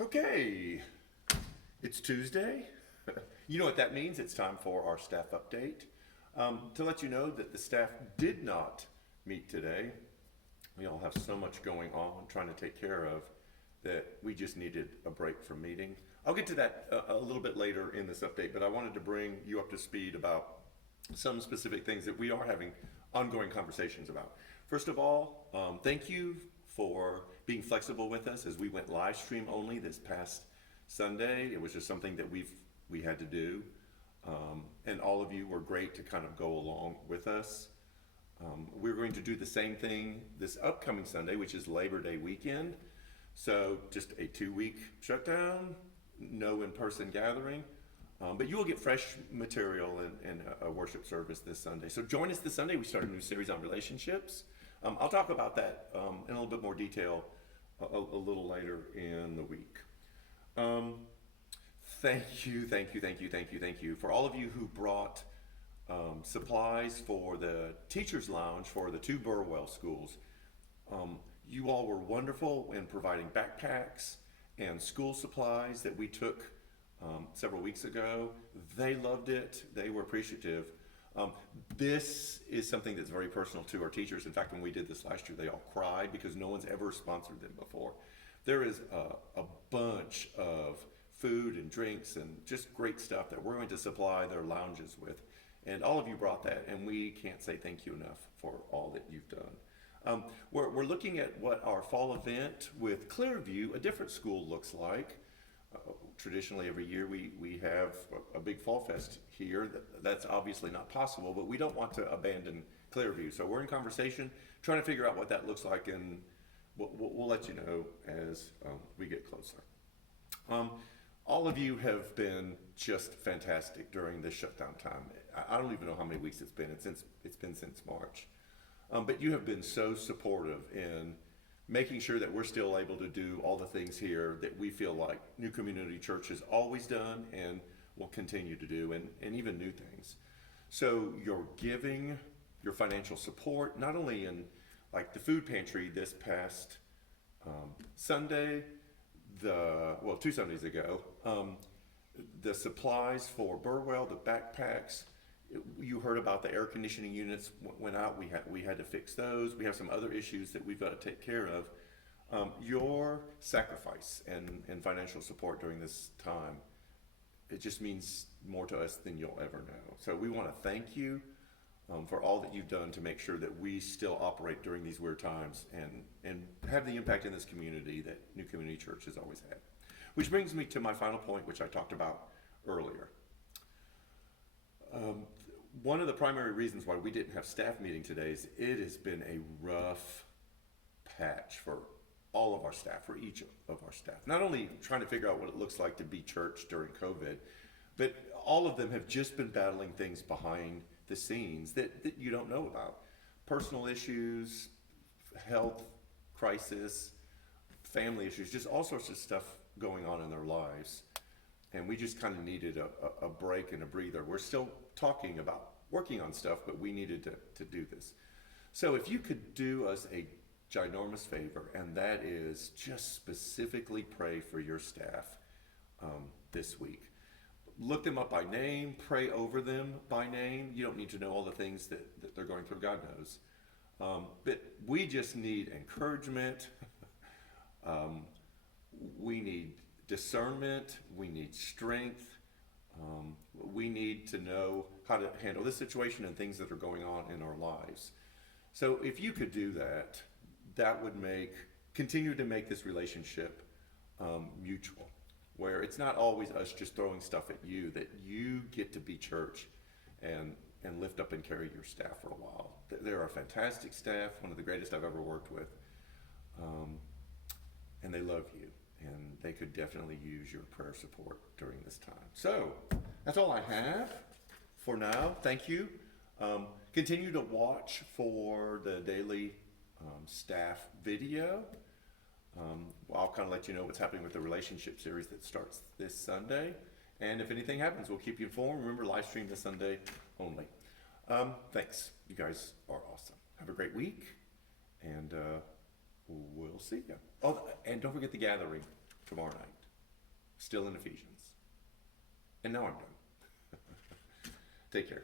Okay, it's Tuesday. You know what that means? It's time for our staff update. To let you know that the staff did not meet today. We all have so much going on, trying to take care of, that we just needed a break from meeting. I'll get to that a little bit later in this update, but I wanted to bring you up to speed about some specific things that we are having ongoing conversations about. First of all, thank you for being flexible with us as we went live stream only this past Sunday. It was just something that we had to do, and all of you were great to kind of go along with us. We're going to do the same thing this upcoming Sunday, which is Labor Day weekend. So just a 2-week shutdown, no in-person gathering. But you will get fresh material and a worship service this Sunday. So join us this Sunday. We start a new series on relationships. I'll talk about that in a little bit more detail a little later in the week. Thank you for all of you who brought supplies for the Teachers Lounge for the 2 Burwell schools. You all were wonderful in providing backpacks and school supplies that we took several weeks ago. They loved it. They were appreciative. This is something that's very personal to our teachers. In fact, when we did this last year, they all cried because no one's ever sponsored them before. There is a bunch of food and drinks and just great stuff that we're going to supply their lounges with. And all of you brought that, and we can't say thank you enough for all that you've done. We're looking at what our fall event with Clearview, a different school, looks like. Traditionally, every year we have a big fall fest here. That's obviously not possible, but we don't want to abandon Clearview. So we're in conversation, trying to figure out what that looks like, and we'll let you know as we get closer. All of you have been just fantastic during this shutdown time. I don't even know how many weeks it's been. It's been since March. But you have been so supportive in making sure that we're still able to do all the things here that we feel like New Community Church has always done and will continue to do, and even new things. So your giving, your financial support, not only in like the food pantry this past Sunday, 2 Sundays ago, the supplies for Burwell, the backpacks. You heard about the air conditioning units went out. We had to fix those. We have some other issues that we've got to take care of. Your sacrifice and financial support during this time, it just means more to us than you'll ever know. So we want to thank you for all that you've done to make sure that we still operate during these weird times and have the impact in this community that New Community Church has always had. Which brings me to my final point, which I talked about earlier. One of the primary reasons why we didn't have staff meeting today is it has been a rough patch for all of our staff, for each of our staff. Not only trying to figure out what it looks like to be church during COVID, but all of them have just been battling things behind the scenes that you don't know about. Personal issues, health crisis, family issues, just all sorts of stuff going on in their lives. And we just kind of needed a break and a breather. We're still talking about working on stuff, but we needed to do this. So if you could do us a ginormous favor, and that is just specifically pray for your staff this week. Look them up by name, pray over them by name. You don't need to know all the things that they're going through, God knows. But we just need encouragement. We need discernment, we need strength, we need to know how to handle this situation and things that are going on in our lives. So if you could do that, that would continue to make this relationship mutual, where it's not always us just throwing stuff at you, that you get to be church and lift up and carry your staff for a while. They're a fantastic staff, one of the greatest I've ever worked with, and they love you. And they could definitely use your prayer support during this time. So that's all I have for now. Thank you. Continue to watch for the daily staff video. I'll kind of let you know what's happening with the relationship series that starts this Sunday. And if anything happens, we'll keep you informed. Remember, live stream this Sunday only. Thanks. You guys are awesome. Have a great week. And we'll see you. Oh, and don't forget the gathering tomorrow night. Still in Ephesians. And now I'm done. Take care.